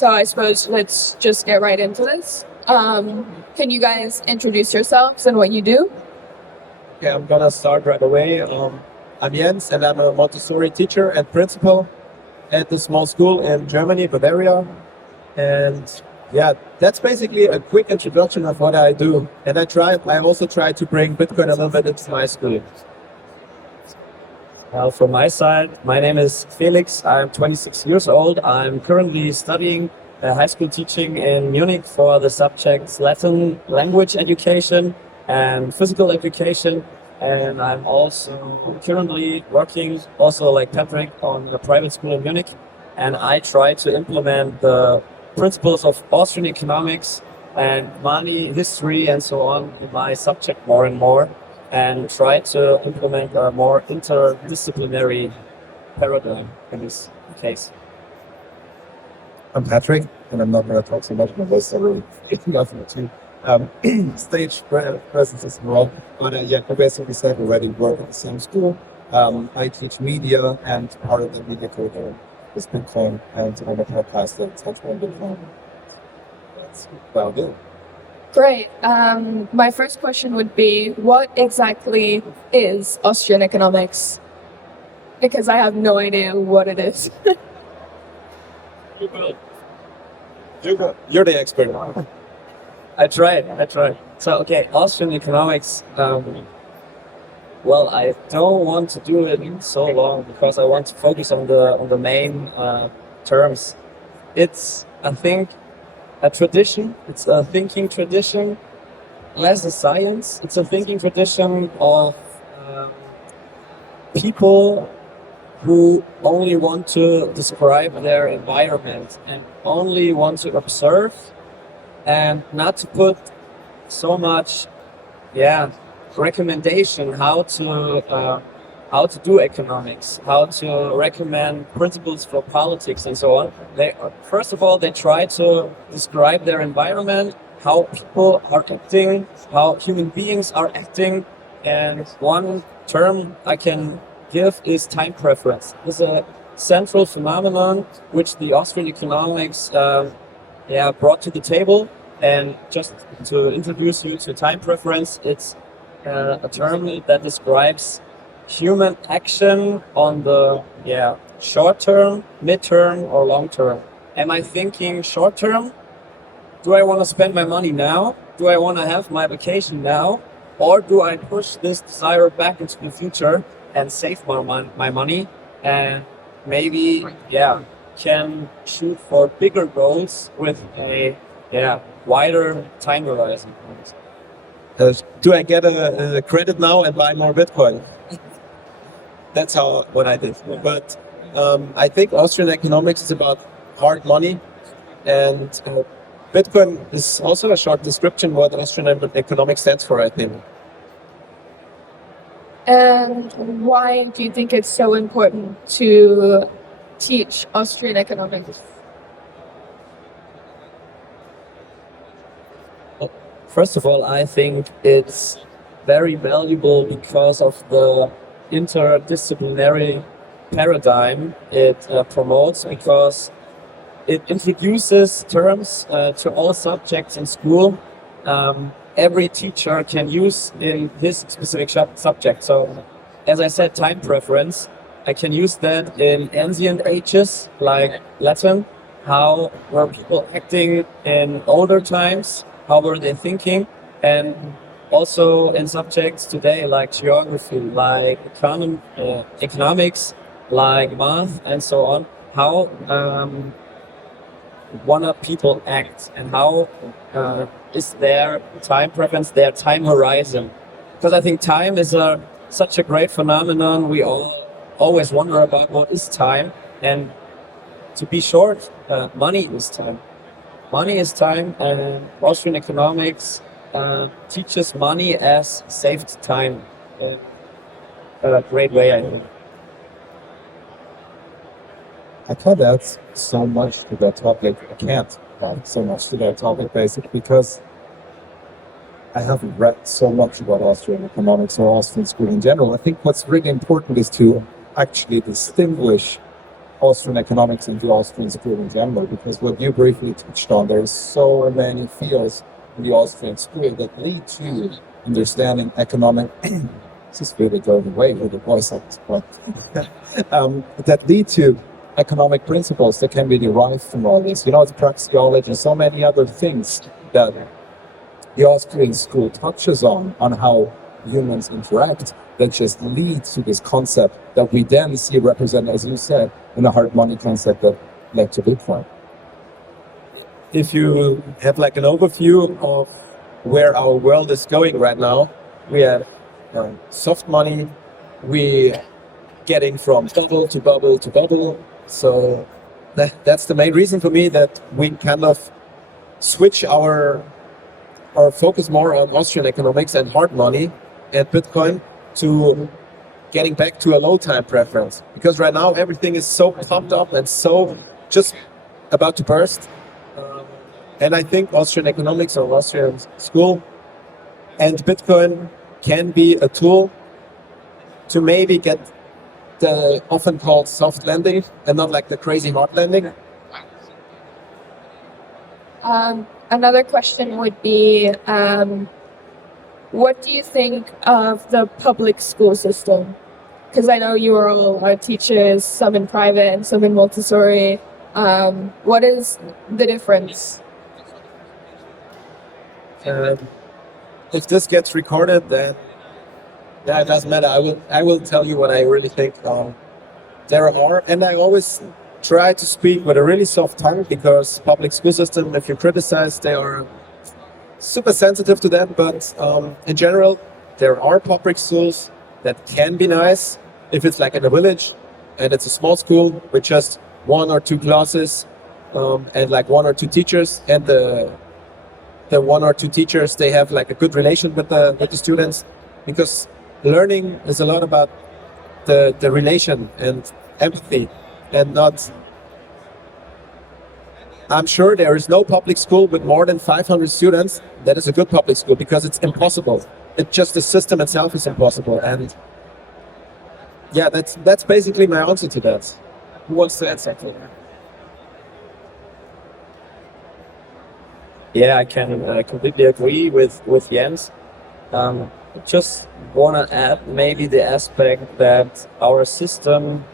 So I suppose let's just get right into this. Can you guys introduce yourselves and what you do? Yeah, I'm gonna start right away. I'm Jens, and I'm a Montessori teacher and principal at a small school in Germany, Bavaria. And yeah, that's basically a quick introduction of what I do. And I also try to bring Bitcoin a little bit into my school. Well, from my side, my name is Felix. I'm 26 years old. I'm currently studying high school teaching in Munich for the subjects Latin language education and physical education. And I'm also currently working, also like Patrick, on a private school in Munich. And I try to implement the principles of Austrian economics and money, history, and so on in my subject more and more, and try to implement a more interdisciplinary paradigm in this case. I'm Patrick, and I'm not going to talk so much about this. It's nothing to stage presence as well. But yeah, I basically said already work at the same school. I teach media, and part of the media curriculum is Bitcoin, and I'm going to pass that text on Bitcoin. That's what I'll do. Great. My first question would be, what exactly is Austrian economics? Because I have no idea what it is. You're the expert. I tried. So, okay, Austrian economics, well, I don't want to do it so long because I want to focus on the main terms. It's, I think, a tradition. It's a thinking tradition, less a science. It's a thinking tradition of people who only want to describe their environment and only want to observe and not to put so much, recommendation how to do economics, how to recommend principles for politics and so on. First of all, they try to describe their environment, how people are acting, how human beings are acting, and one term I can give is time preference. It's a central phenomenon which the Austrian economics brought to the table. And just to introduce you to time preference, it's a term that describes human action on the short term, mid-term, or long term. Am I thinking short term? Do I want to spend my money now? Do I want to have my vacation now? Or do I push this desire back into the future and save my money and maybe can shoot for bigger goals with a wider time horizon? Do I get a credit now and buy more Bitcoin? That's what I did. But I think Austrian economics is about hard money, and Bitcoin is also a short description what Austrian economics stands for, I think. And why do you think it's so important to teach Austrian economics? First of all, I think it's very valuable because of the interdisciplinary paradigm it promotes, because it introduces terms to all subjects in school. Every teacher can use in this specific subject. So, as I said, time preference, I can use that in ancient ages like Latin. How were people acting in older times? How were they thinking? And also in subjects today like geography, like economics, like math, and so on. How wanna people act, and how is their time preference, their time horizon? Because I think time is such a great phenomenon. We all always wonder about what is time, and to be short, money is time. Money is time, and Austrian economics teaches money as saved time. A great way, I think. I can't add so much to that topic. I can't add so much to that topic, basically, because I haven't read so much about Austrian economics or Austrian school in general. I think what's really important is to actually distinguish Austrian economics and the Austrian school in general, because what you briefly touched on, there's so many fields in the Austrian school that lead to understanding economic. This is really going away with the voice at this point. That lead to economic principles that can be derived from all this. You know, it's praxeology, so many other things that the Austrian school touches on how humans interact, that just leads to this concept that we then see represented, as you said, in the hard money concept that led to Bitcoin. If you have like an overview of where our world is going right now, we have soft money, we getting from bubble to bubble to bubble. So that's the main reason for me that we kind of switch our focus more on Austrian economics and hard money and Bitcoin to getting back to a low time preference. Because right now everything is so pumped up and so just about to burst. And I think Austrian economics or Austrian school and Bitcoin can be a tool to maybe get the often called soft landing and not like the crazy hard landing. Another question would be, what do you think of the public school system? Because I know you all are teachers, some in private and some in Montessori. What is the difference? If this gets recorded, then yeah, it doesn't matter. I will tell you what I really think. There are, and I always try to speak with a really soft tongue, because public school system, if you criticize, they are super sensitive to that. But in general, there are public schools that can be nice if it's like in a village and it's a small school with just 1 or 2 classes and like 1 or 2 teachers, and the 1 or 2 teachers, they have like a good relation with the students, because learning is a lot about the relation and empathy, and not. I'm sure there is no public school with more than 500 students that is a good public school, because it's impossible. It's just the system itself is impossible. And yeah, that's basically my answer to that. Who wants to add something? Yeah, I can completely agree with Jens. Just want to add maybe the aspect that our system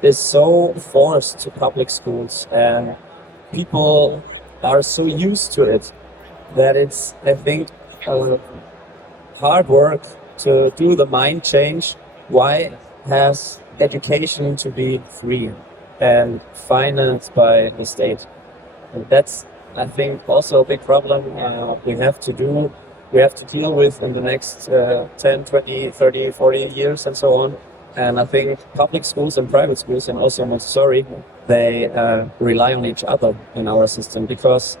is so forced to public schools, and people are so used to it that it's, I think, hard work to do the mind change. Why has education to be free and financed by the state? And that's, I think, also a big problem we have to deal with in the next 10, 20, 30, 40 years and so on. And I think public schools and private schools, and also Montessori, they rely on each other in our system, because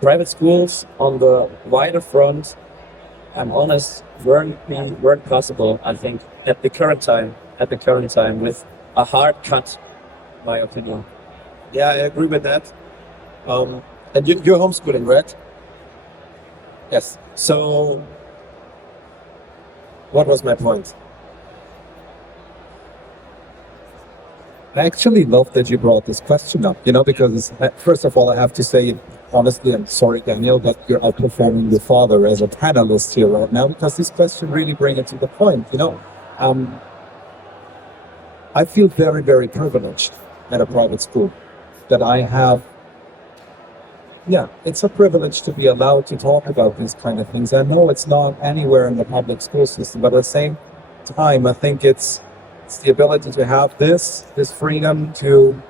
private schools on the wider front, I'm honest, weren't possible, I think, at the current time, with a hard cut, in my opinion. Yeah, I agree with that. And you're homeschooling, right? Yes. So, what was my point? I actually love that you brought this question up, because first of all, I have to say, honestly, I'm sorry, Daniel, that you're outperforming your father as a panelist here right now, because this question really brings it to the point. I feel very, very privileged at a private school that I have. Yeah, it's a privilege to be allowed to talk about these kind of things. I know it's not anywhere in the public school system, but at the same time, I think it's the ability to have this freedom to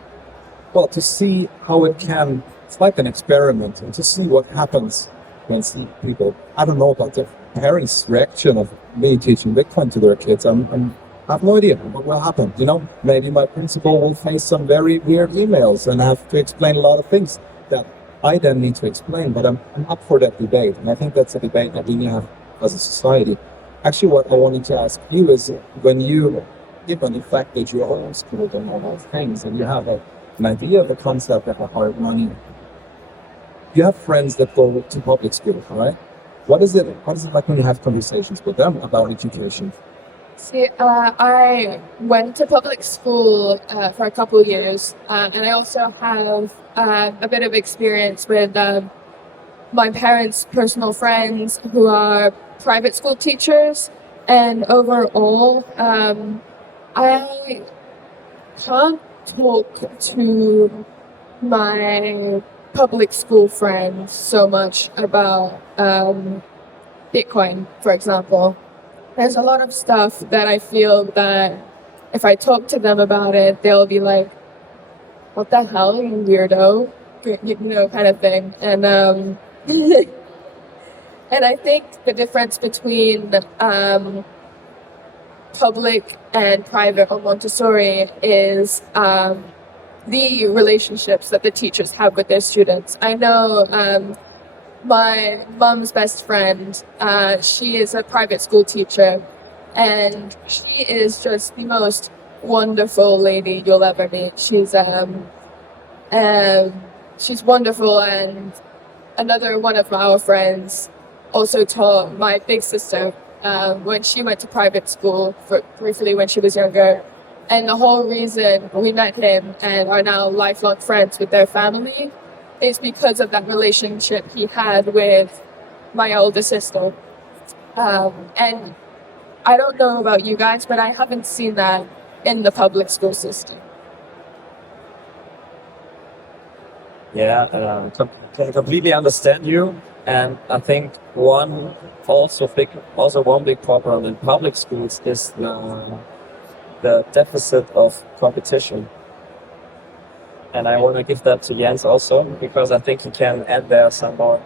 see how it can. It's like an experiment, and to see what happens when people. I don't know about the parents' reaction of me teaching Bitcoin to their kids. I have no idea what will happen. Maybe my principal will face some very weird emails and have to explain a lot of things that I then need to explain. But I'm up for that debate, and I think that's a debate that we have as a society. Actually, what I wanted to ask you is, given the fact that you're homeschooled and all those things, and you have an idea of the concept of a hard money, you have friends that go to public school, right? What is it like when you have conversations with them about education? See, I went to public school for a couple of years, and I also have a bit of experience with my parents' personal friends who are private school teachers. And overall, I can't talk to my public school friends so much about Bitcoin, for example. There's a lot of stuff that I feel that if I talk to them about it, they'll be like, "What the hell, you weirdo?" You know, kind of thing. And and I think the difference between public and private or Montessori is the relationships that the teachers have with their students. I know my mom's best friend, she is a private school teacher, and she is just the most wonderful lady you'll ever meet. She's wonderful, and another one of our friends also taught my big sister when she went to private school briefly when she was younger. And the whole reason we met him and are now lifelong friends with their family is because of that relationship he had with my older sister. And I don't know about you guys, but I haven't seen that in the public school system. Yeah, can completely understand you. And I think one big problem in public schools is the deficit of competition. And I want to give that to Jens also, because I think he can add there some more.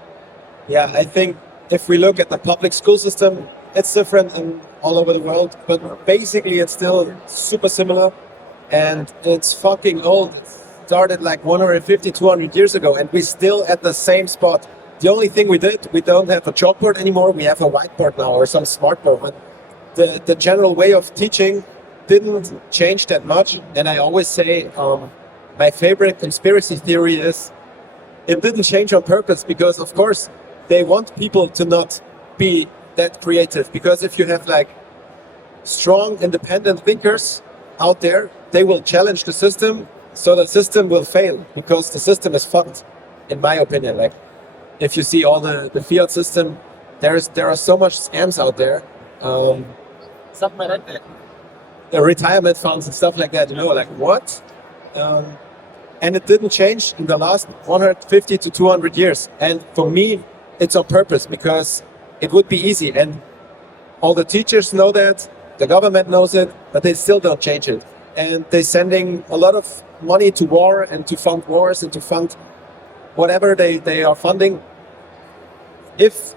Yeah, I think if we look at the public school system, it's different all over the world, but basically it's still super similar, and it's fucking old. It started like 150, 200 years ago, and we're still at the same spot. The only thing we don't have a chalkboard anymore, we have a whiteboard now or some smartboard. But the general way of teaching didn't change that much, and I always say my favorite conspiracy theory is it didn't change on purpose, because of course they want people to not be that creative, because if you have like strong independent thinkers out there, they will challenge the system, so the system will fail because the system is fucked, in my opinion. Like if you see all the fiat system, there are so much scams out there. Stuff like that. The retirement funds and stuff like that, you know, like what? And it didn't change in the last 150 to 200 years. And for me, it's on purpose, because it would be easy. And all the teachers know that, the government knows it, but they still don't change it. And they're sending a lot of money to war and to fund wars and to fund whatever they are funding. If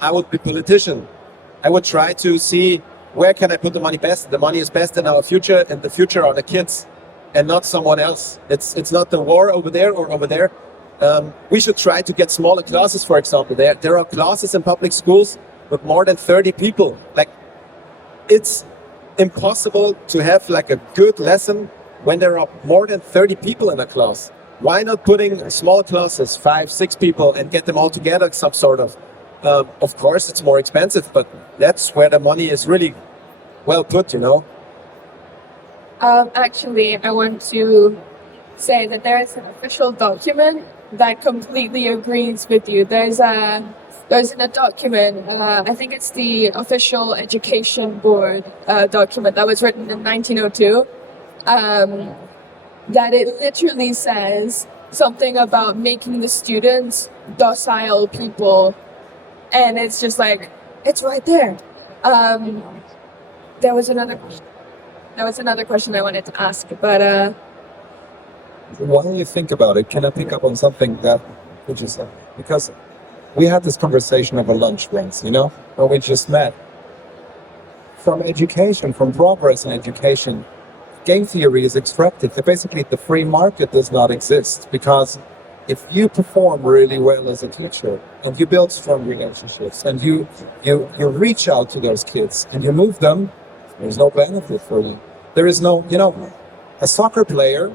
I would be a politician, I would try to see where can I put the money best. The money is best in our future, and the future are the kids and not someone else. It's not the war over there or over there. We should try to get smaller classes, for example. There are classes in public schools with more than 30 people. Like, it's impossible to have like a good lesson when there are more than 30 people in a class. Why not putting small classes, 5, 6 people, and get them all together, some sort of. Of course, it's more expensive, but that's where the money is really well put, you know. Actually, I want to say that there is an official document that completely agrees with you. There's a document, I think it's the Official Education Board document that was written in 1902, that it literally says something about making the students docile people, and it's just like, it's right there. There was another question I wanted to ask, but While you think about it, can I pick up on something that you just said? Because we had this conversation over lunch once, you know, when we just met. From education, from progress in education, game theory is extracted. Basically, the free market does not exist, because if you perform really well as a teacher and you build strong relationships and you reach out to those kids and you move them, there's no benefit for you. There is no, you know, a soccer player,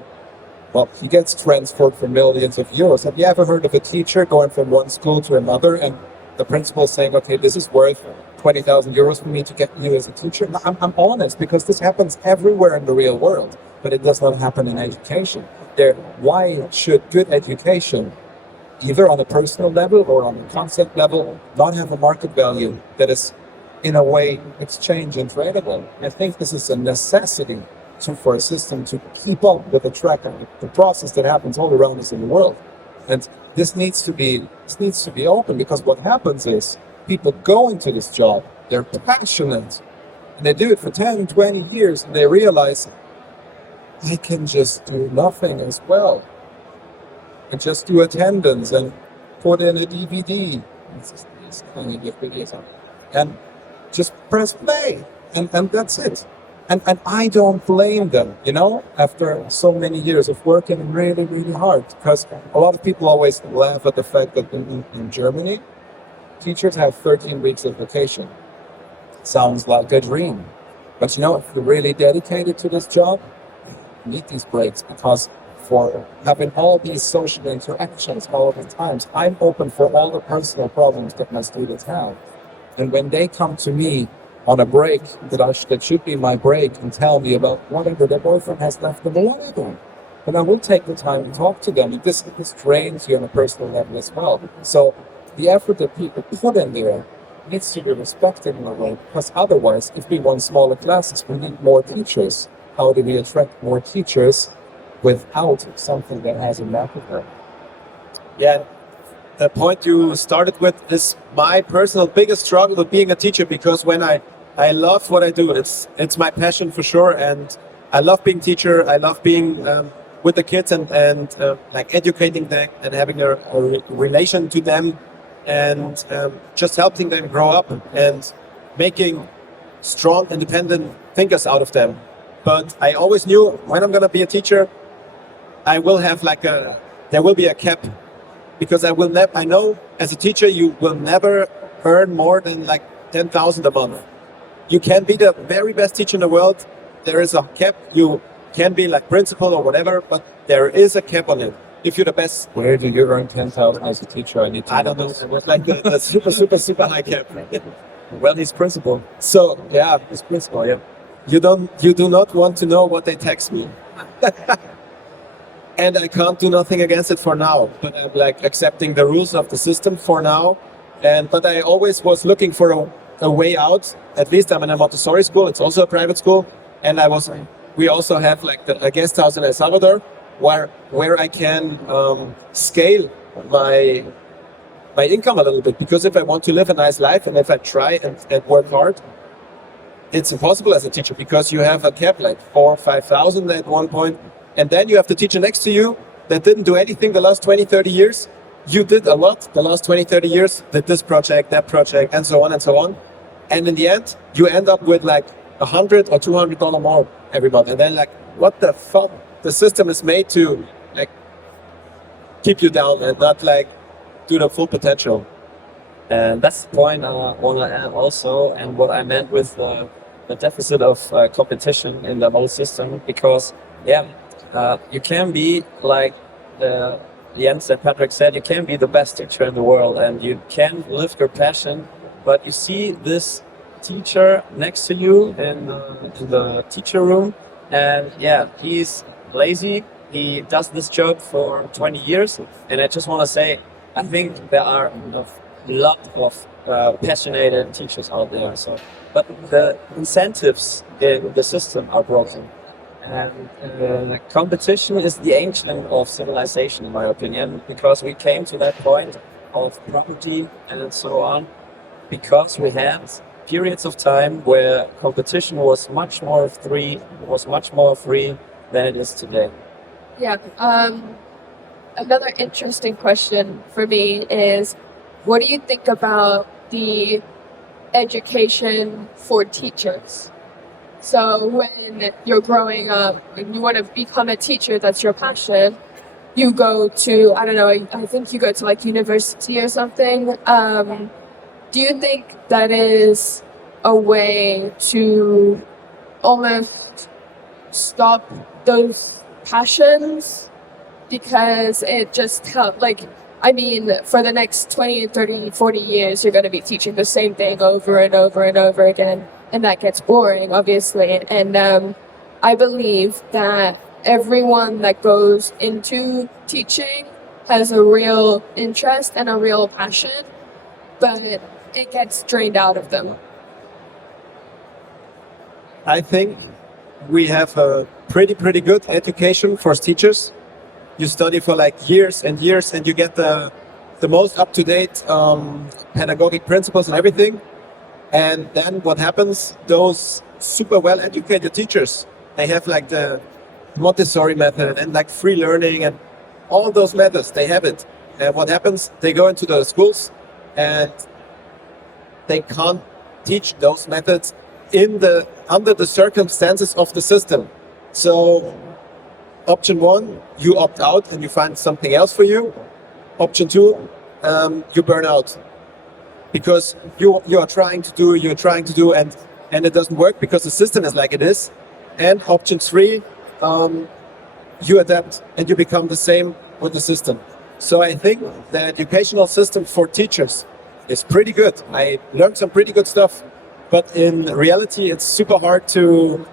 well, he gets transferred for millions of euros. Have you ever heard of a teacher going from one school to another and the principal saying, okay, this is worth 20,000 euros for me to get you as a teacher. No, I'm honest, because this happens everywhere in the real world, but it does not happen in education. Why should good education, either on a personal level or on a concept level, not have a market value that is, in a way, exchange and tradable? I think this is a necessity for a system to keep up with the process that happens all around us in the world. And this needs to be open, because what happens is people go into this job, they're passionate, and they do it for 10, 20 years, and they realize, I can just do nothing as well. And just do attendance and put in a DVD. And just press play. And that's it. And I don't blame them, after so many years of working really, really hard. Because a lot of people always laugh at the fact that in Germany, teachers have 13 weeks of vacation. Sounds like a dream. But if you're really dedicated to this job, you need these breaks, because for having all these social interactions all the times, I'm open for all the personal problems that my students have. And when they come to me on a break that should be my break and tell me about whatever their boyfriend has left them alone, and I will take the time to talk to them. And this drains you on a personal level as well. So the effort that people put in there needs to be respected in a way, because otherwise, if we want smaller classes, we need more teachers. How do we attract more teachers without something that has a market value? Yeah, the point you started with is my personal biggest struggle with being a teacher, because when I love what I do, it's my passion for sure, and I love being teacher. I love being with the kids and like educating them and having a relation to them, and just helping them grow up and making strong, independent thinkers out of them. But I always knew when I'm gonna be a teacher, I will have there will be a cap, because I know as a teacher you will never earn more than 10,000 a month. You can be the very best teacher in the world. There is a cap. You can be principal or whatever, but there is a cap on it. If you're the best. Where do you earn 10,000 as a teacher? I don't know. It was the super high cap. Well, he's principal. So yeah, He's principal, yeah. you do not want to know what they text me. And I can't do nothing against it for now, but I'm accepting the rules of the system for now. But I always was looking for a way out. At least I'm in a Montessori school. It's also a private school, and we also have a guest house in El Salvador, where I can scale my income a little bit. Because if I want to live a nice life, and if I try and work hard, it's impossible as a teacher, because you have a cap 4,000 or 5,000 at one point. And then you have the teacher next to you that didn't do anything the last 20, 30 years. You did a lot the last 20, 30 years, did this project, that project, and so on and so on. And in the end, you end up with $100 or $200 more every month. And then what the fuck? The system is made to keep you down and not do the full potential. And that's the point I want to add also, and what I meant with the deficit of competition in the whole system. Because, you can be Jens and Patrick said, you can be the best teacher in the world, and you can live your passion, but you see this teacher next to you in the teacher room, and he's lazy. He does this job for 20 years, and I just want to say, I think there are a lot of passionate teachers out there. But the incentives in the system are broken. And competition is the ancient of civilization, in my opinion, because we came to that point of property and so on, because we had periods of time where competition was much more free than it is today. Yeah. Another interesting question for me is, what do you think about the education for teachers? So when you're growing up and you want to become a teacher, that's your passion, you go to, I don't know, I think you go to university or something. Do you think that is a way to almost stop those passions? Because it just helps, I mean, for the next 20, 30, 40 years, you're going to be teaching the same thing over and over and over again. And that gets boring, obviously. And I believe that everyone that goes into teaching has a real interest and a real passion, but it gets drained out of them. I think we have a pretty good education for teachers. You study for like years and years, and you get the most up-to-date pedagogic principles and everything. And then what happens? Those super well-educated teachers, they have like the Montessori method and like free learning and all those methods. They have it. And what happens? They go into the schools and they can't teach those methods under the circumstances of the system. So option one, you opt out and you find something else for you. Option two, you burn out because you're trying to do and it doesn't work because the system is like it is. And option three, you adapt and you become the same with the system. So I think the educational system for teachers is pretty good. I learned some pretty good stuff, but in reality, it's super hard to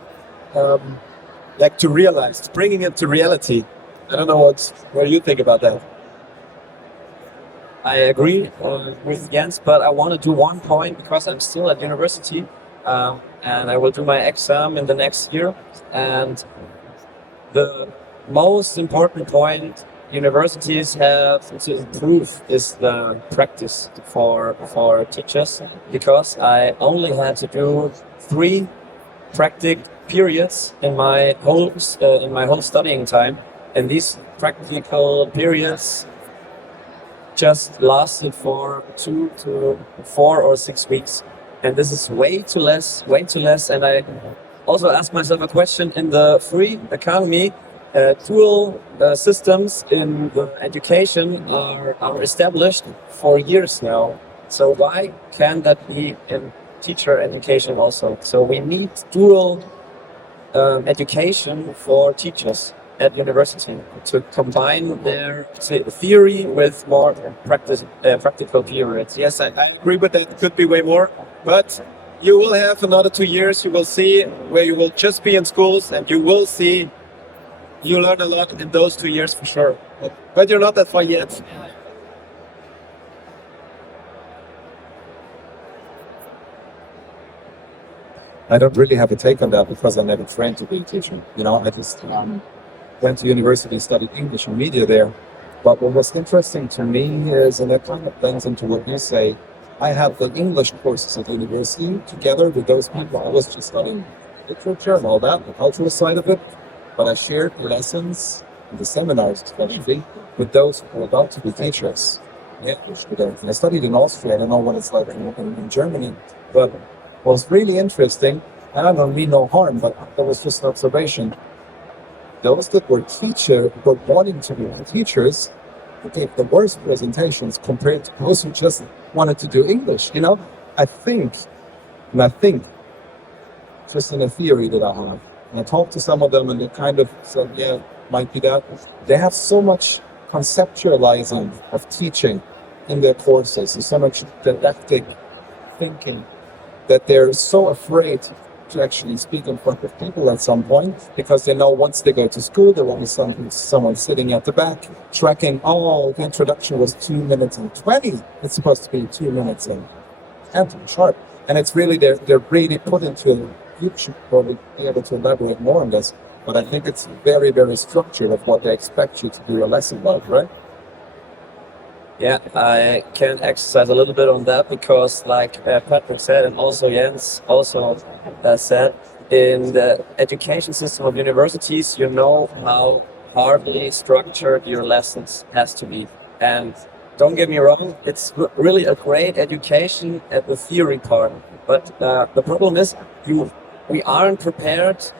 realize, bringing it to reality. I don't know what you think about that. I agree with Jens, but I want to do one point because I'm still at university and I will do my exam in the next year. And the most important point universities have to improve is the practice for teachers, because I only had to do 3 practical periods in my whole studying time, and these practical periods just lasted for 2 to 4 or 6 weeks, and this is way too less. And I also asked myself a question: in the free economy, dual systems in the education are established for years now. So why can't that be in teacher education also? So we need dual education for teachers at university to combine their theory with more practical periods. Yes, I agree with that. It could be way more, but you will have another 2 years. You will see where you will just be in schools, and you will see you learn a lot in those 2 years for sure. But you're not that far yet. I don't really have a take on that because I never trained to be a teacher. I just went to university, studied English and media there. But what was interesting to me is, and that kind of blends into what you say, I had the English courses at university together with those people. I was just studying literature and all that, the cultural side of it. But I shared lessons in the seminars, especially with those who were about to be teachers. Yeah, I studied in Austria. I don't know what it's like in Germany. But what was really interesting, and I don't mean no harm, but that was just an observation. Those that were wanting to be teachers, gave the worst presentations compared to those who just wanted to do English. I think, just in a theory that I have, and I talked to some of them and they kind of said, yeah, might be that. They have so much conceptualizing of teaching in their courses, and so much didactic thinking that they're so afraid to actually speak in front of people at some point, because they know once they go to school, there will be someone sitting at the back tracking, the introduction was 2 minutes and 20. It's supposed to be 2 minutes and sharp. And it's really, they're really put into. You should probably be able to elaborate more on this, but I think it's very, very structured of what they expect you to do a lesson about, right? Yeah, I can exercise a little bit on that because, like Patrick said, and also Jens also said, in the education system of universities, you know how hardly structured your lessons has to be. And don't get me wrong, it's really a great education at the theory part. But the problem is we aren't prepared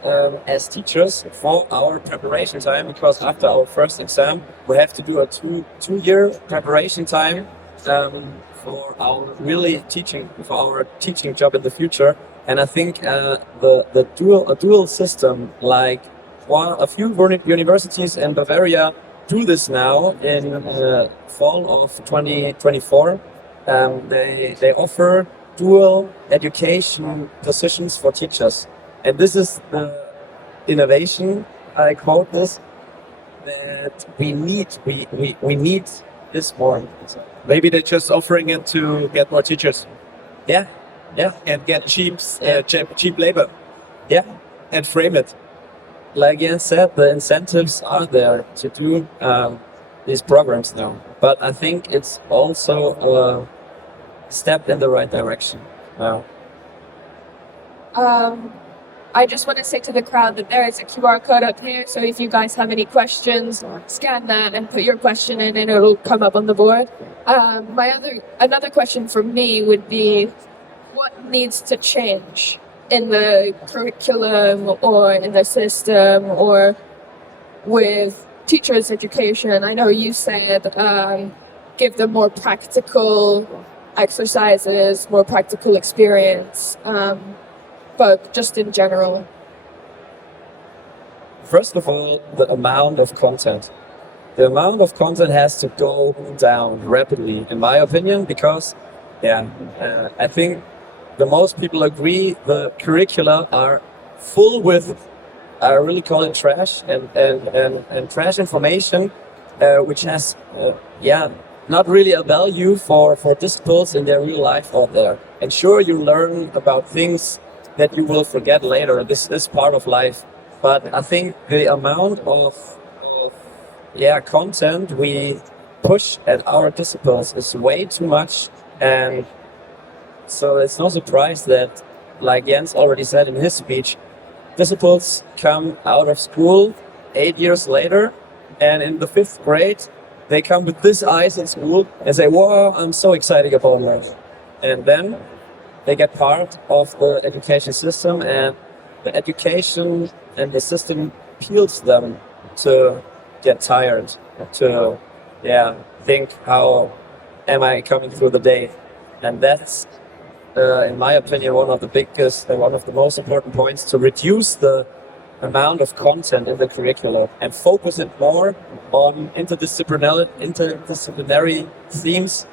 as teachers for our preparation time, because after our first exam, we have to do a two-year preparation time for our teaching job in the future. And I think a dual system, like a few universities in Bavaria do this now in fall of 2024. They offer dual education positions for teachers, and this is the innovation. I quote this, that we need this more. Maybe they're just offering it to get more teachers Yeah, and get cheap labor yeah. and frame it. Like Jens said, the incentives are there to do these programs now. But I think it's also a step in the right direction now. I just want to say to the crowd that there is a QR code up here, so if you guys have any questions, scan that and put your question in and it'll come up on the board. Another question from me would be, what needs to change in the curriculum or in the system or with teachers' education? I know you said give them more practical exercises, more practical experience, but just in general. First of all, the amount of content. The amount of content has to go down rapidly, in my opinion, because I think the most people agree the curricula are full with, I really call it trash and trash information, which has not really a value for disciples in their real life out there. And sure, you learn about things that you will forget later. This is part of life. But I think the amount of content we push at our disciples is way too much. And so it's no surprise that, like Jens already said in his speech, disciples come out of school 8 years later, and in the 5th grade, they come with this eyes in school and say, "Wow, I'm so excited about that." And then they get part of the education system, and the education and the system peels them to get tired, to think, how am I coming through the day? And that's, in my opinion, one of the biggest and one of the most important points, to reduce the amount of content in the curriculum and focus it more on interdisciplinary themes,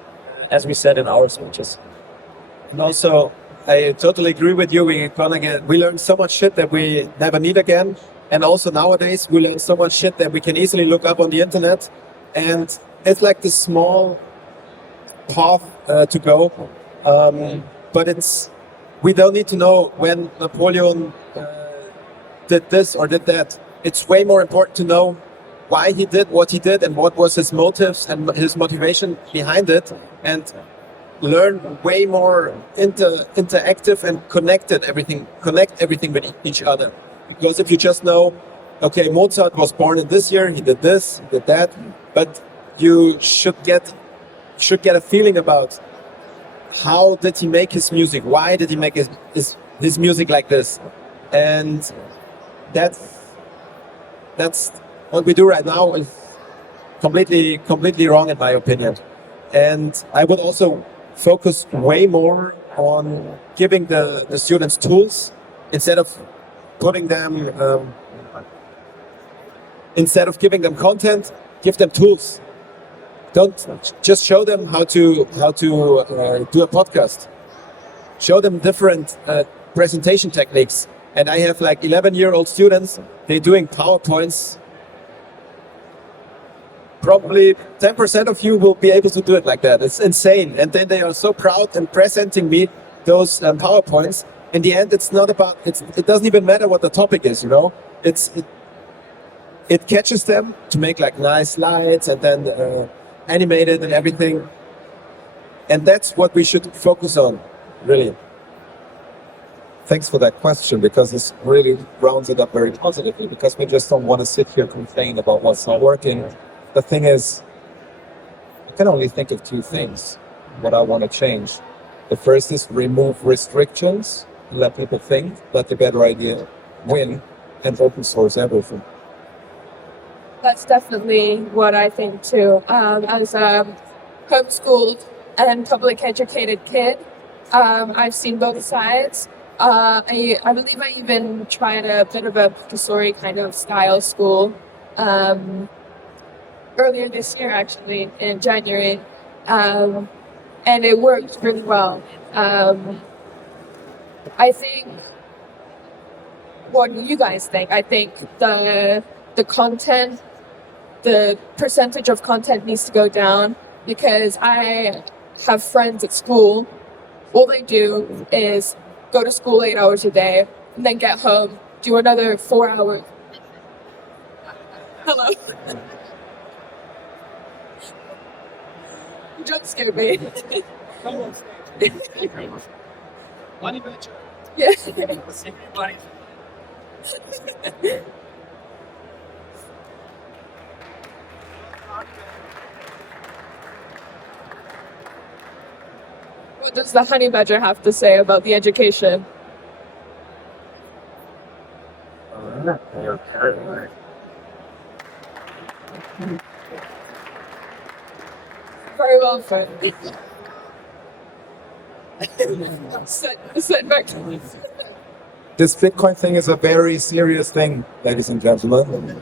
as we said in our speeches. And also, I totally agree with you. We learn so much shit that we never need again. And also nowadays, we learn so much shit that we can easily look up on the internet. And it's like this small path to go. But we don't need to know when Napoleon did this or did that. It's way more important to know why he did what he did and what was his motives and his motivation behind it, and learn way more interactive and connect everything with each other. Because if you just know, okay, Mozart was born in this year, he did this, he did that, but you should get a feeling about how did he make his music, why did he make his music like this, and that's what we do right now is completely wrong in my opinion. And I would also focus way more on giving the students tools instead of putting them instead of giving them content. Give them tools. Don't just show them how to do a podcast. Show them different presentation techniques. And I have like 11-year-old students. They're doing PowerPoints. Probably 10% of you will be able to do it like that. It's insane. And then they are so proud and presenting me those PowerPoints. In the end, it's not about. It doesn't even matter what the topic is. You know, it catches them to make like nice slides and then animated and everything. And that's what we should focus on, really. Thanks for that question, because this really rounds it up very positively, because we just don't want to sit here and complain about what's not working. The thing is, I can only think of two things what I want to change. The first is remove restrictions, let people think, let the better idea win, and open source everything. That's definitely what I think too. As a homeschooled and public educated kid, I've seen both sides. I believe I even tried a bit of a Montessori kind of style school. earlier this year, actually, in January, and it worked really well. I think, what do you guys think? I think the content, the percentage of content needs to go down, because I have friends at school. All they do is go to school 8 hours a day, and then get home, do another 4 hours. Hello. You just scared me. Money badger. Yeah. What does the honey badger have to say about the education? Very well, friend. Sit back. This Bitcoin thing is a very serious thing, ladies and gentlemen.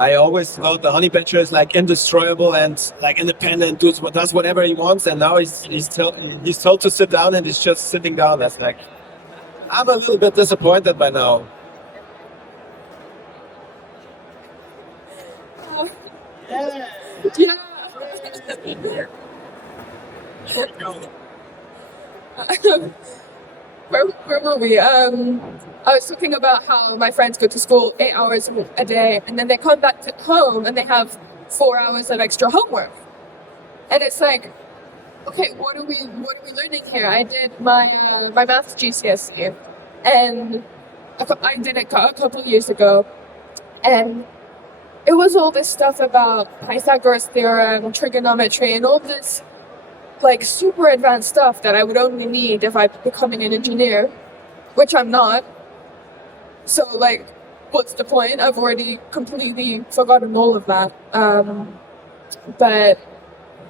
I always thought the honey badger is like indestructible and like independent, does whatever he wants, and now he's told to sit down and he's just sitting down. That's like, I'm a little bit disappointed by now. Yeah. Where were we? I was talking about how my friends go to school 8 hours a day, and then they come back to home and they have 4 hours of extra homework. And it's like, okay, what are we learning here? I did my maths GCSE, and I did it a couple years ago, and it was all this stuff about Pythagoras theorem, trigonometry, and all this like super advanced stuff that I would only need if I'm becoming an engineer, which I'm not. So like, what's the point? I've already completely forgotten all of that. But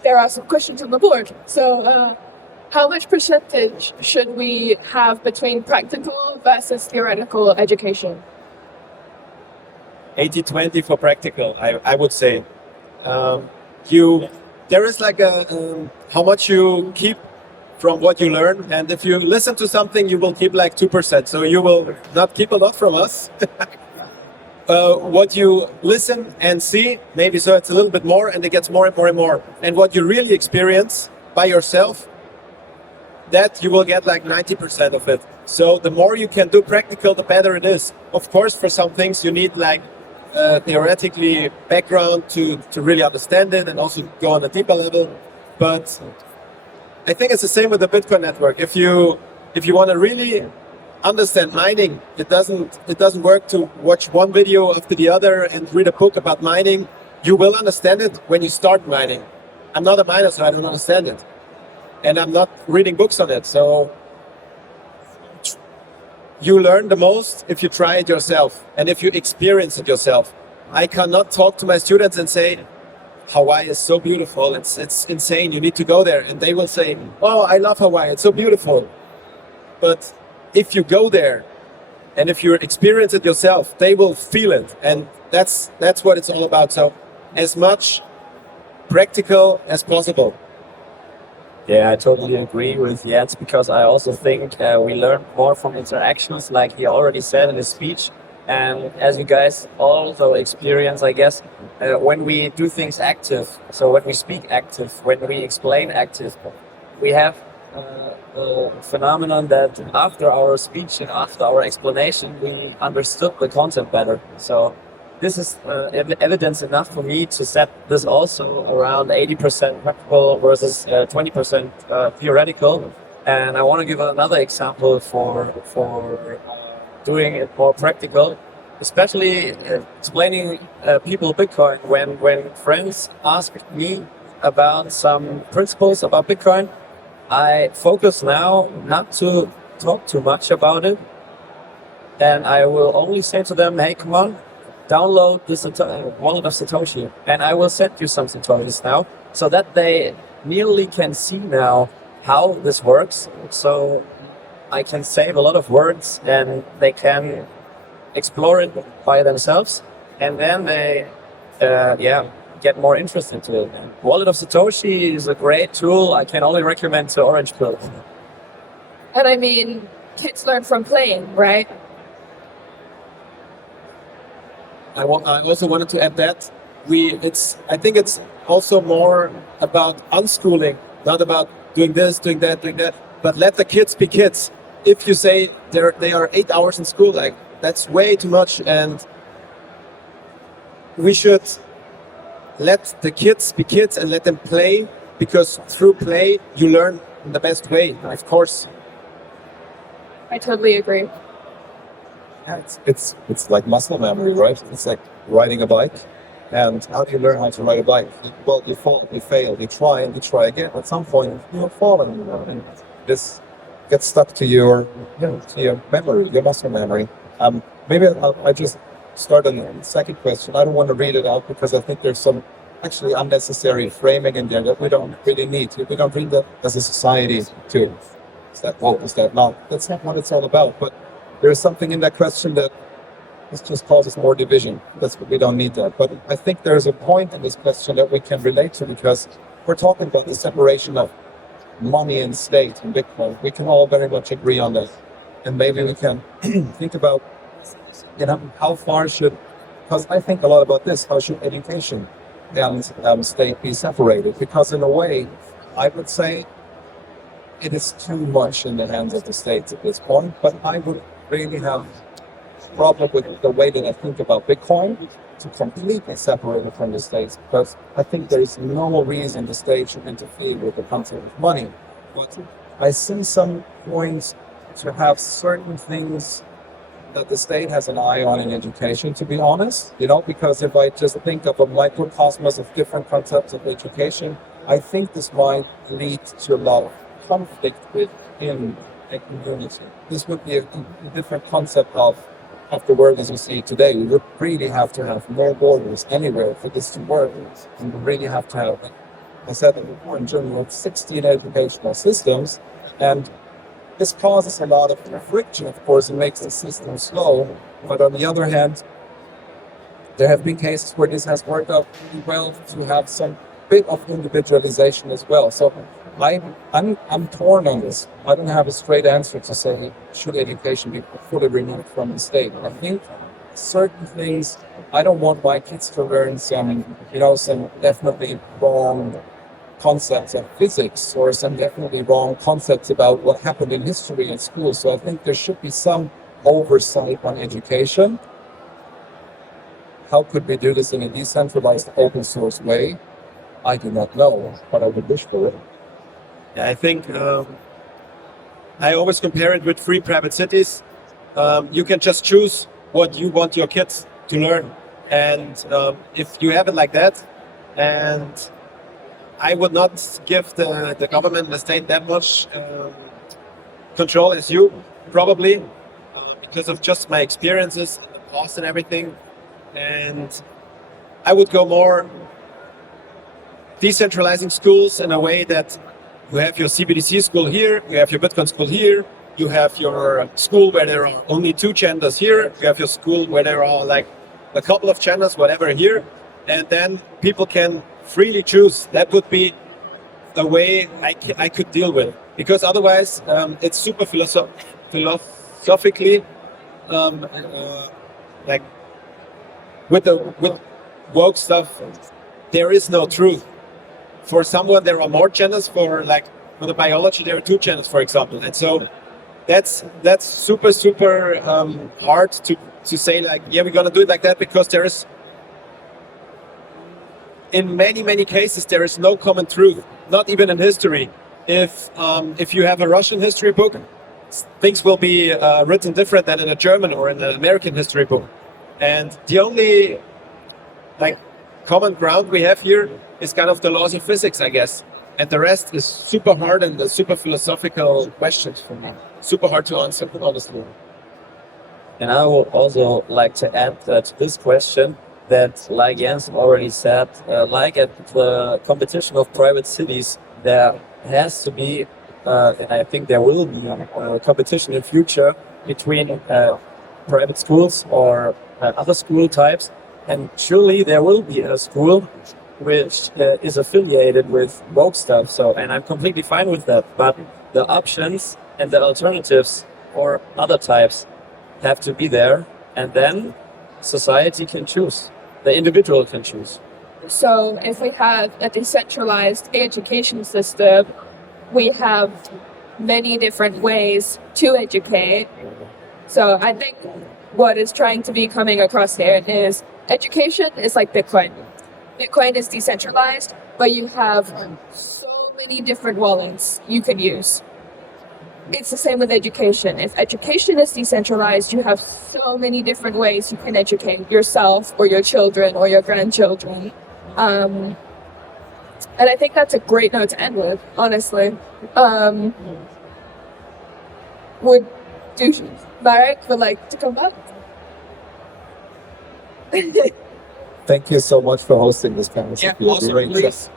there are some questions on the board. So how much percentage should we have between practical versus theoretical education? 80-20 for practical, I would say. There is like a how much you keep from what you learn, and if you listen to something, you will keep like 2%. So you will not keep a lot from us. What you listen and see, maybe so it's a little bit more, and it gets more and more and more. And what you really experience by yourself, that you will get like 90% of it. So the more you can do practical, the better it is. Of course, for some things you need like theoretically background to really understand it and also go on a deeper level. But I think it's the same with the Bitcoin network. If you want to really understand mining, it doesn't work to watch one video after the other and read a book about mining. You will understand it when you start mining. I'm not a miner, so I don't understand it. And I'm not reading books on it. So you learn the most if you try it yourself and if you experience it yourself. I cannot talk to my students and say, Hawaii is so beautiful, it's insane, you need to go there. And they will say, oh, I love Hawaii, it's so beautiful. But if you go there and if you experience it yourself, they will feel it. And that's what it's all about. So as much practical as possible. Yeah, I totally agree with Jens, because I also think we learn more from interactions, like he already said in his speech. And as you guys also experience, I guess, when we do things active, so when we speak active, when we explain active, we have a phenomenon that after our speech and after our explanation, we understood the content better. So this is evidence enough for me to set this also around 80% practical versus 20% theoretical. And I want to give another example for doing it more practical, especially explaining people Bitcoin. When friends ask me about some principles about Bitcoin, I focus now not to talk too much about it. And I will only say to them, hey, come on, download this wallet of Satoshi, and I will send you some Satoshis now, so that they nearly can see now how this works. So I can save a lot of words, and they can explore it by themselves, and then they get more interest into it. Wallet of Satoshi is a great tool. I can only recommend to Orange Pill. And I mean, kids learn from playing, right? I also wanted to add that I think it's also more about unschooling, not about doing this, doing that, but let the kids be kids. If you say they are 8 hours in school, like that's way too much, and we should let the kids be kids and let them play, because through play you learn in the best way, of course. I totally agree. It's like muscle memory, right? It's like riding a bike. And how do you learn how to ride a bike? Well, you fall, you fail, you try and you try again. At some point, you'll fall, and this gets stuck to your memory, your muscle memory. Maybe I just start on the second question. I don't want to read it out because I think there's some actually unnecessary framing in there that we don't really need. We don't read that as a society too. Is that woke? Is that not? That's not what it's all about. But there's something in that question that this just causes more division. We don't need that. But I think there's a point in this question that we can relate to, because we're talking about the separation of money and state and Bitcoin. We can all very much agree on that. And maybe we can think about, how far because I think a lot about this, how should education and state be separated? Because in a way, I would say it is too much in the hands of the states at this point, but I would really have problem with the way that I think about Bitcoin to completely separate it from the states, because I think there is no reason the state should interfere with the concept of money. But I see some points to have certain things that the state has an eye on in education, to be honest, because if I just think of a microcosmos of different concepts of education, I think this might lead to a lot of conflict within a community. This would be a different concept of the world as we see it today. We would really have to have no borders anywhere for this to work. And we really have to have, like I said before, in Germany, 16 educational systems. And this causes a lot of friction, of course. It makes the system slow. But on the other hand, there have been cases where this has worked out really well to have some bit of individualization as well. So I'm torn on this. I don't have a straight answer to say should education be fully removed from the state. I think certain things, I don't want my kids to learn some definitely wrong concepts of physics or some definitely wrong concepts about what happened in history in school. So I think there should be some oversight on education. How could we do this in a decentralized open source way? I do not know, but I would wish for it. Yeah, I think I always compare it with free private cities. You can just choose what you want your kids to learn. And if you have it like that, and I would not give the government and the state that much control as you, probably, because of just my experiences in the past and everything. And I would go more decentralizing schools in a way that you have your CBDC school here, you have your Bitcoin school here, you have your school where there are only 2 genders here, you have your school where there are like a couple of genders, whatever here, and then people can freely choose. That would be the way I could deal with, because otherwise it's super philosophically like with woke stuff, there is no truth. For someone there are more genders, for the biology there are 2 genders, for example, and so that's super hard to say we're gonna do it like that, because there is, in many cases, there is no common truth, not even in history. If you have a Russian history book, things will be written different than in a German or in an American history book. And the only common ground we have here is kind of the laws of physics, I guess. And the rest is super hard and the super philosophical questions for me. Super hard to answer, honestly. And I would also like to add to this question that, like Jens already said, like at the competition of private cities, there has to be, and I think there will be, competition in future between private schools or other school types. And surely there will be a school which is affiliated with woke stuff. So, and I'm completely fine with that. But the options and the alternatives or other types have to be there. And then society can choose. The individual can choose. So if we have a decentralized education system, we have many different ways to educate. So I think what is trying to be coming across here is education is like Bitcoin. Bitcoin is decentralized, but you have so many different wallets you can use. It's the same with education. If education is decentralized, you have so many different ways you can educate yourself or your children or your grandchildren. And I think that's a great note to end with, honestly. Marek would like to come back? Thank you so much for hosting this panel. Yeah, Sophie. also, Great. please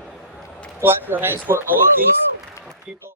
clap your hands for all of these people.